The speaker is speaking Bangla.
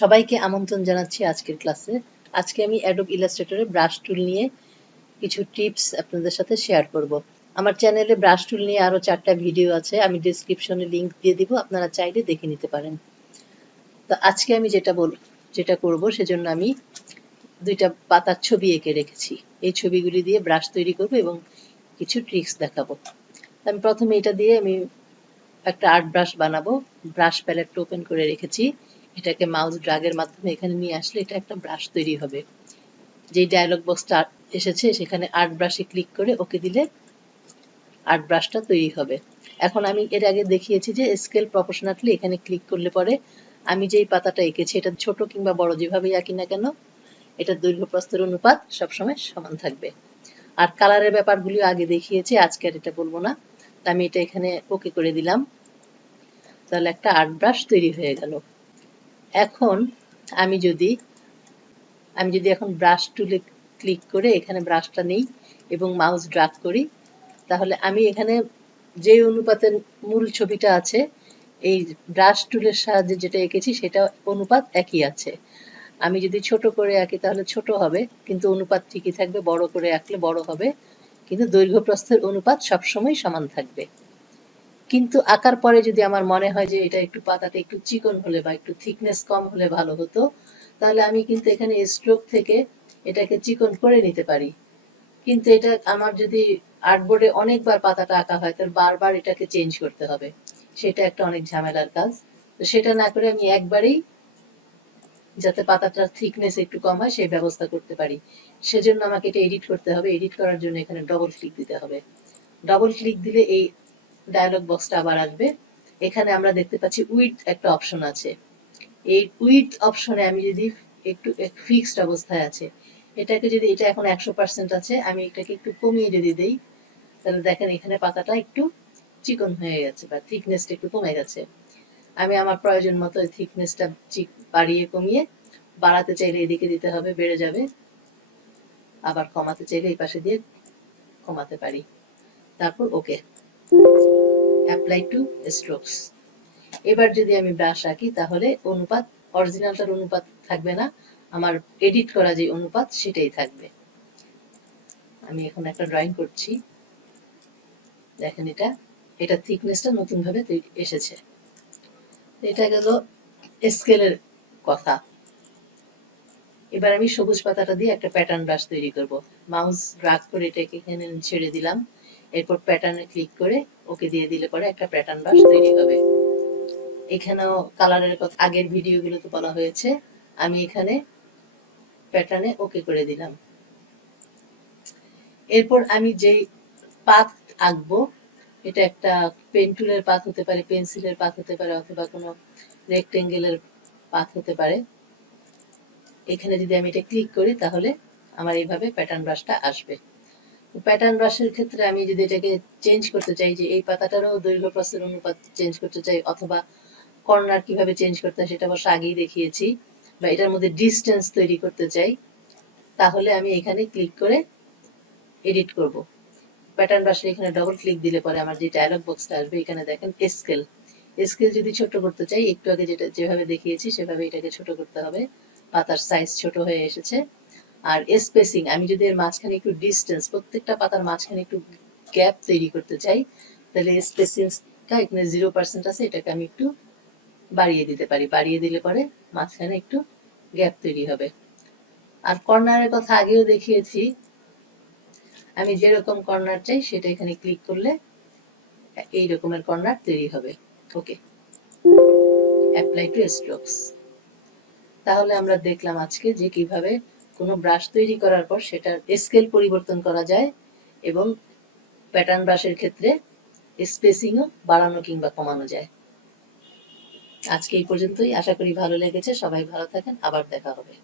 সবাইকে আমন্ত্রণ জানাচ্ছি আজকের ক্লাসে। আজকে আমি অ্যাডোব ইলাস্ট্রেটরে ব্রাশ টুল নিয়ে কিছু টিপস আপনাদের সাথে শেয়ার করব। আমার চ্যানেলে ব্রাশ টুল নিয়ে আরো 4টা ভিডিও আছে, আমি ডেসক্রিপশনে লিংক দিয়ে দিব, আপনারা চাইলে দেখে নিতে পারেন। তো আজকে আমি যেটা করব সেজন্য আমি 2টা পাতার ছবি এঁকে রেখেছি। এই ছবিগুলি দিয়ে ব্রাশ তৈরি করব এবং কিছু ট্রিক্স দেখাবো। আমি প্রথমে এটা দিয়ে আমি একটা আর্ট ব্রাশ বানাবো। ব্রাশ প্যালেটটা ওপেন করে রেখেছি। এটাকে মাউস ড্রাগের মাধ্যমে এখানে নিয়ে আসলে এটা একটা ব্রাশ তৈরি হবে। যে ডায়লগ বক্সটা এসেছে সেখানে আর্ট ব্রাশে ক্লিক করে ওকে দিলে আর্ট ব্রাশটা তৈরি হবে। এখন আমি এর আগে দেখিয়েছি যে স্কেল প্রপোর্শনাটলি এখানে ক্লিক করলে পরে আমি যেই পাতাটা এঁকেছি এটা ছোট কিংবা বড় যেভাবেই আঁকি না কেন এটার দৈর্ঘ্য প্রস্থের অনুপাত সবসময় সমান থাকবে। আর কালারের ব্যাপারগুলি আগে দেখিয়েছি, আজকে আর এটা বলবো না। আমি এটা এখানে ওকে করে দিলাম, তাহলে একটা আর্ট ব্রাশ তৈরি হয়ে গেল। এখন আমি যদি এখন ব্রাশ টুলে ক্লিক করে এখানে ব্রাশটা নেই এবং মাউস ড্র্যাগ করি, তাহলে আমি এখানে যে অনুপাতের মূল ছবিটা আছে এই ব্রাশ টুলের সাহায্যে যেটা এঁকেছি সেটা অনুপাত একই আছে। আমি যদি ছোট করে আঁকি তাহলে ছোট হবে, কিন্তু অনুপাত ঠিকই থাকবে। বড় করে আঁকলে বড় হবে, কিন্তু দৈর্ঘ্য প্রস্থের অনুপাত সবসময় সমান থাকবে। কিন্তু আঁকার পরে যদি আমার মনে হয় যে এটা একটু পাতাটা একটু চিকন হলে বা একটু থিকনেস কম হলে ভালো হতো, তাহলে আমি কিন্তু এখানে স্ট্রোক থেকে এটাকে চিকন করে নিতে পারি। কিন্তু এটা আমার যদি আর্টবোর্ডে অনেকবার পাতাটা আঁকা হয় তাহলে বারবার এটাকে চেঞ্জ করতে হবে, সেটা একটা অনেক ঝামেলার কাজ। তো সেটা না করে আমি একবারেই যাতে পাতাটার থিকনেস একটু কম হয় সেই ব্যবস্থা করতে পারি। সেজন্য আমাকে এটা এডিট করতে হবে। এডিট করার জন্য এখানে ডবল ক্লিক দিতে হবে। ডবল ক্লিক দিলে এই ডায়লগ বক্সটা আবার আসবে। এখানে আমরা দেখতে পাচ্ছি উইডথ একটা অপশন আছে। এই উইডথ অপশনে আমি যদি একটু ফিক্সড অবস্থায় আছে, এটাকে যদি এটা এখন 100% আছে, আমি এটাকে একটু কমিয়ে যদি দেই তাহলে দেখেন এখানে পাতাটা একটু চিকন হয়ে গেছে বা থিকনেসটা একটু কমে গেছে। আমি আমার প্রয়োজন মতো থিকনেসটা বাড়িয়ে কমিয়ে, বাড়াতে চাইলে এদিকে দিতে হবে, বেড়ে যাবে। আবার কমাতে চাইলে এই পাশে দিয়ে কমাতে পারি। তারপর ওকে, অ্যাপ্লাই টু স্ট্রোকস। এবার যদি আমি ব্রাশ আঁকি তাহলে অনুপাত অরিজিনালটার অনুপাত থাকবে না, আমার এডিট করা যে অনুপাত সেটাই থাকবে। আমি এখন একটা ড্রয়িং করছি, দেখেন এটা থিকনেসটা নতুন ভাবে এসেছে। এটা গেল স্কেলের কথা। এবার আমি সবুজ পাতাটা দিয়ে একটা প্যাটার্ন ব্রাশ তৈরি করব। মাউস ড্র্যাগ করে এটাকে এখানে ছেড়ে দিলাম, এরপর প্যাটার্নে ক্লিক করে ওকে দিয়ে দিলে পরে একটা প্যাটার্ন ব্রাশ তৈরি হবে। এখানেও কালারের কথা আগের ভিডিওগুলোতে বলা হয়েছে। আমি এখানে প্যাটার্নে ওকে করে দিলাম। এরপর আমি যেই পাথ আঁকবো, এটা একটা পেন টুলের পাথ হতে পারে, পেন্সিলের পাথ হতে পারে, অথবা কোনো রেক্টেঙ্গেলের পাথ হতে পারে। এখানে যদি আমি এটা ক্লিক করি তাহলে আমার এইভাবে প্যাটার্ন ব্রাশটা আসবে। প্যাটার্ন ব্রাশের ক্ষেত্রে আমি যদি এটাকে চেঞ্জ করতে চাই, যে এই পাতাটারও দৈর্ঘ্য প্রস্থের অনুপাত চেঞ্জ করতে চাই, অথবা কর্নার কিভাবে চেঞ্জ করতে হয় সেটা অবশ্য আগেই দেখিয়েছি, বা এটার মধ্যে ডিস্টেন্স তৈরি করতে চাই, তাহলে আমি এখানে ক্লিক করে এডিট করব। প্যাটার্ন ব্রাশে এখানে ডবল ক্লিক দিলে পরে আমার যে ডায়লগ বক্সটা আসবে এখানে দেখেন স্কেল। স্কেল যদি ছোট করতে চাই, একটু আগে যেভাবে দেখিয়েছি সেভাবে এটাকে ছোট করতে হবে। পাতার সাইজ ছোট হয়ে এসেছে। আর স্পেসিং, আমি যদি এর মাঝখানে একটু ডিস্টেন্স, প্রত্যেকটা পাতার মাঝখানে একটু গ্যাপ তৈরি করতে চাই, তাহলে স্পেসিংটা এখানে 0% আছে, এটাকে আমি একটু বাড়িয়ে দিতে পারি। বাড়িয়ে দিলে পরে মাঝখানে একটু গ্যাপ তৈরি হবে। আর কর্নারের কথা আগেও দেখিয়েছি, আমি যেরকম কর্নার চাই সেটা এখানে ক্লিক করলে এই রকমের কর্নার তৈরি হবে। ওকে, অ্যাপ্লাই টু স্ট্রোকস। তাহলে আমরা দেখলাম আজকে যে কিভাবে কোনো ব্রাশ তৈরি করার পর সেটার স্কেল পরিবর্তন করা যায় এবং প্যাটার্ন ব্রাশের ক্ষেত্রে স্পেসিংও বাড়ানো কিংবা কমানো যায়। আজকে এই পর্যন্তই, আশা করি ভালো লেগেছে। সবাই ভালো থাকেন, আবার দেখা হবে।